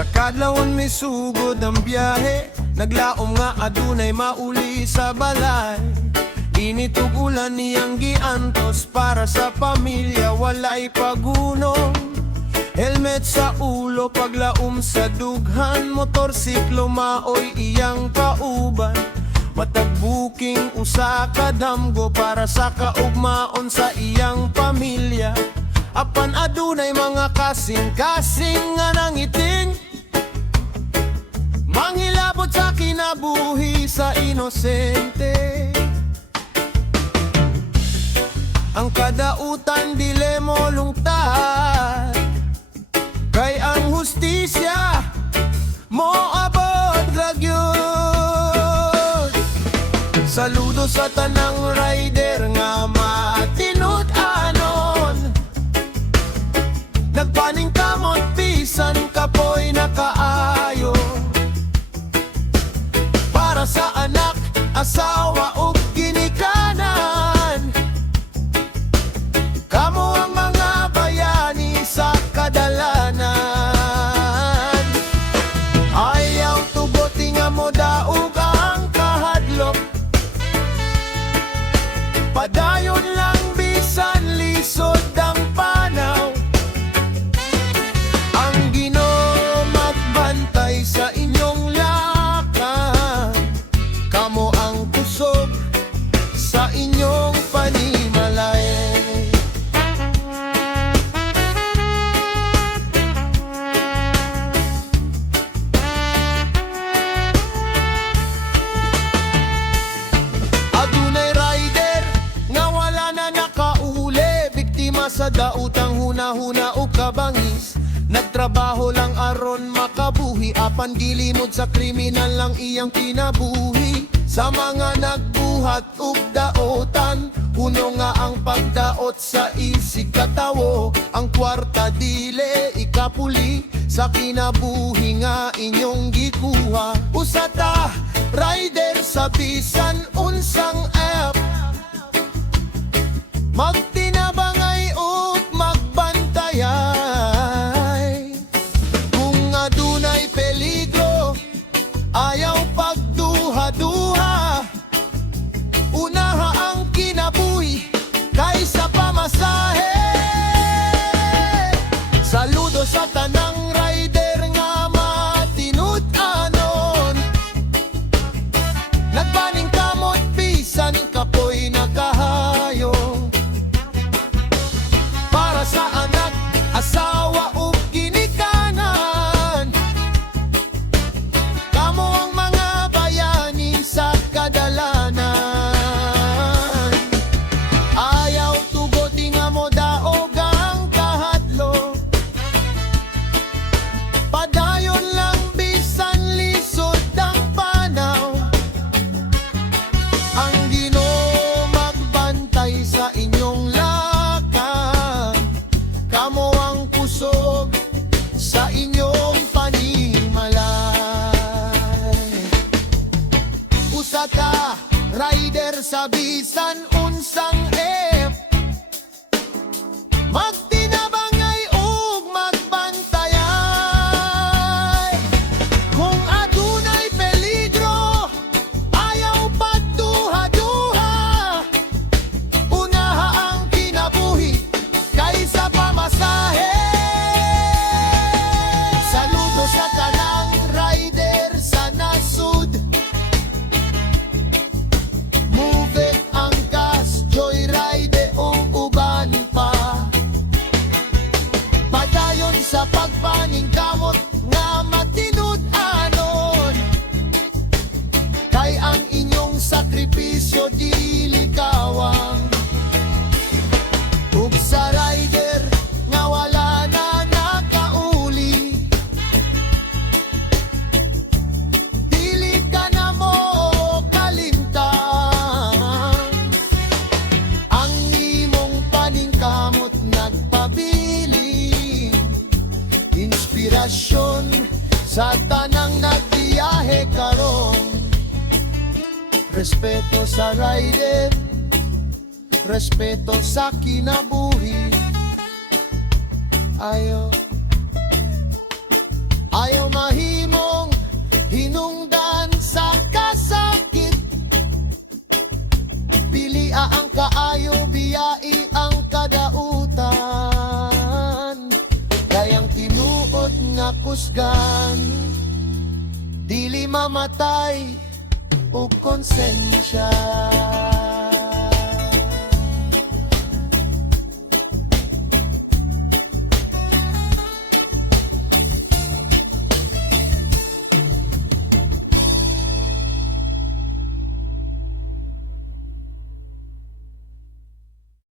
Sa kadlawon may sugod ang biyahe, naglaom nga adunay mauli sa balay. Initug ulan niyang giantos para sa pamilya walay pagunong. Helmet sa ulo paglaom sa dughan, motorsiklo maoy iyang kauban. Matagbuking usa ka damgo para sa kaugmaon sa iyang pamilya. Apan adunay mga kasing-kasing nga nangiting, manghilabot sa kinabuhi sa inosente. Ang kadautan dile mo lungtad, kay ang hustisya mo abot ragyod. Saludo sa tanang rider nga matinud-anon, nagpaningkamot bisan kapoy nakaayo. Para sa anak, asawa ug ginikanan, kamo ang mga bayani sa kadalanan. Ayaw tuboting nga mo daog ang kahadlok, padayon lang bisan lisod ang panaw. Ang Ginoo magbantay sa inyong lakan, kamo ang kusog sa inyong panimalay. Adunay rider nga wala na nakauli, biktima sa dautang hunahuna o kabangis. Nagtrabaho lang aron makabuhi, apan gilimod sa kriminal lang iyang kinabuhi. Sa mga nagbuhat ug daotan, puno nga ang pagdaot sa isig katawo. Ang kwarta dile ikapuli sa kinabuhi nga inyong gikuha. Usata rider sa bisan unsang app, magtinabangay ug magbantayay. Kung adunay peligro, ayaw pagduha-duha, unaha ang kinabuhi kaysa pamasahe. Saludo sa tanang rider nga matinud-anon, nagbaning kamot bisan kapoy nakahayo. Para sa anak, asawa ug ginikanan, kamo ang mga bayani sa kadalanan. Ayaw tugoti nga mo daog ang kahadlok, padayon lang bisan lisod ang panaw. Ang Ginoo magbantay sa inyong lakan, kamo ang kusog sa inyong panimalay. Usa ka rider sa bisan unsang F, magtinabangay ug magbantayay. Kung adunay peligro, ayaw pagduha-duha, unaha ang kinabuhi kaysa pamasahe. Saludo sa tanang rider sa nasud, Move It, Angkas, Joyride ug uban pa. Padayon sa pagpaningkamot nga matinud-anon, kay ang inyong sakripisyo dili kawang. Ug sa rider nga wala na nakauli, dili ka na mo kalimtan. Ang imong paningkamot nagpabiling inspirasyon sa tanang nagbiyahe karon. Respeto sa rider, respeto sa kinabuhi. Ayaw mahimong hinungdan sa kasakit. Pilia ang kaayo, biyai ang kadautan. Kayang tinuod nga kusgan, dili mamatay o konsensya.